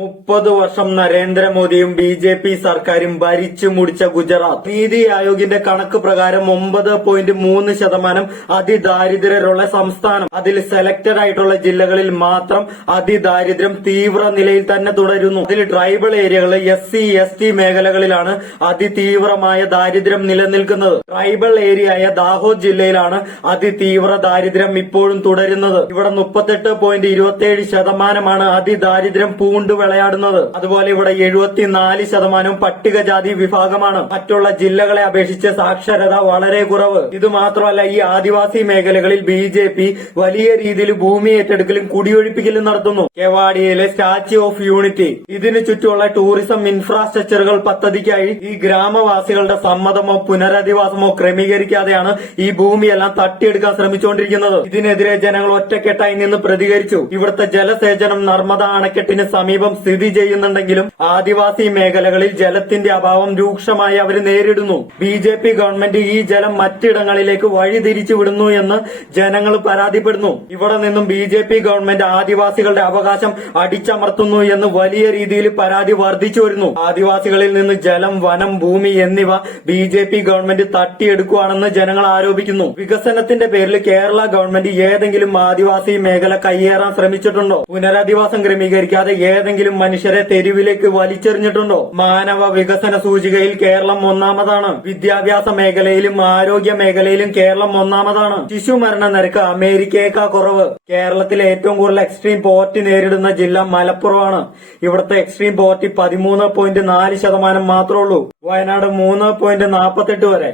30 വർഷം നരേന്ദ്രമോദിയും ബി.ജെ.പി. സർക്കാരും ഭരിച്ചു മുടിച്ച ഗുജറാത്ത് നീതി ആയോഗിന്റെ കണക്ക് പ്രകാരം 9.3% അതിദാരിദ്ര്യരുള്ള സംസ്ഥാനം. അതിൽ സെലക്ടഡ് ആയിട്ടുള്ള ജില്ലകളിൽ മാത്രം അതിദാരിദ്ര്യം തീവ്ര നിലയിൽ തന്നെ തുടരുന്നു. അതിൽ ട്രൈബൽ ഏരിയകൾ, SC/ST മേഖലകളിലാണ് അതിതീവ്രമായ ദാരിദ്ര്യം നിലനിൽക്കുന്നത്. ട്രൈബൽ ഏരിയയായ ദാഹോദ് ജില്ലയിലാണ് അതിതീവ്ര ദാരിദ്ര്യം ഇപ്പോഴും തുടരുന്നത്. ഇവിടെ 38.27% അതിദാരിദ്ര്യം പൂണ്ടു വിളയാടുന്നത്. അതുപോലെ ഇവിടെ 74% പട്ടികജാതി വിഭാഗമാണ്. മറ്റുള്ള ജില്ലകളെ അപേക്ഷിച്ച് സാക്ഷരത വളരെ കുറവ്. ഇത് മാത്രമല്ല, ഈ ആദിവാസി മേഖലകളിൽ ബി.ജെ.പി. വലിയ രീതിയിൽ ഭൂമി ഏറ്റെടുക്കലും കുടിയൊഴിപ്പിക്കലും നടത്തുന്നു. കെവാഡിയയിലെ സ്റ്റാച്യു ഓഫ് യൂണിറ്റി, ഇതിനു ചുറ്റുമുള്ള ടൂറിസം ഇൻഫ്രാസ്ട്രക്ചറുകൾ പദ്ധതിക്കായി ഈ ഗ്രാമവാസികളുടെ സമ്മതമോ പുനരധിവാസമോ ക്രമീകരിക്കാതെയാണ് ഈ ഭൂമിയെല്ലാം തട്ടിയെടുക്കാൻ ശ്രമിച്ചുകൊണ്ടിരിക്കുന്നത്. ഇതിനെതിരെ ജനങ്ങൾ ഒറ്റക്കെട്ടായി നിന്ന് പ്രതികരിച്ചു. ഇവിടുത്തെ ജലസേചനം നർമ്മദ അണക്കെട്ടിന് സമീപം സ്ഥിതി ചെയ്യുന്നുണ്ടെങ്കിലും ആദിവാസി മേഖലകളിൽ ജലത്തിന്റെ അഭാവം രൂക്ഷമായി അവർ നേരിടുന്നു. ബി.ജെ.പി. ഗവൺമെന്റ് ഈ ജലം മറ്റിടങ്ങളിലേക്ക് വഴിതിരിച്ചു വിടുന്നു എന്ന് ജനങ്ങൾ പരാതിപ്പെടുന്നു. ഇവിടെ നിന്നും ബി.ജെ.പി. ഗവൺമെന്റ് ആദിവാസികളുടെ അവകാശം അടിച്ചമർത്തുന്നു എന്ന് വലിയ രീതിയിൽ പരാതി വർദ്ധിച്ചു വരുന്നു. ആദിവാസികളിൽ നിന്ന് ജലം, വനം, ഭൂമി എന്നിവ ബി.ജെ.പി. ഗവൺമെന്റ് തട്ടിയെടുക്കുകയാണെന്ന് ജനങ്ങൾ ആരോപിക്കുന്നു. വികസനത്തിന്റെ പേരിൽ കേരള ഗവൺമെന്റ് ഏതെങ്കിലും ആദിവാസി മേഖല കയ്യേറാൻ ശ്രമിച്ചിട്ടുണ്ടോ? പുനരധിവാസം ക്രമീകരിക്കാതെ ഏതെങ്കിലും മനുഷ്യരെ തെരുവിലേക്ക് വലിച്ചെറിഞ്ഞിട്ടുണ്ടോ? മാനവ വികസന സൂചികയിൽ കേരളം ഒന്നാമതാണ്. വിദ്യാഭ്യാസ മേഖലയിലും ആരോഗ്യ മേഖലയിലും കേരളം ഒന്നാമതാണ്. ശിശുമരണ നിരക്ക് അമേരിക്കയേക്കാൾ കുറവ്. കേരളത്തിലെ ഏറ്റവും കൂടുതൽ എക്സ്ട്രീം പോവർട്ടി നേരിടുന്ന ജില്ല മലപ്പുറമാണ്. ഇവിടുത്തെ എക്സ്ട്രീം പോവർട്ടി 13.4% മാത്രമേ ഉള്ളൂ. വയനാട് 3.48 വരെ.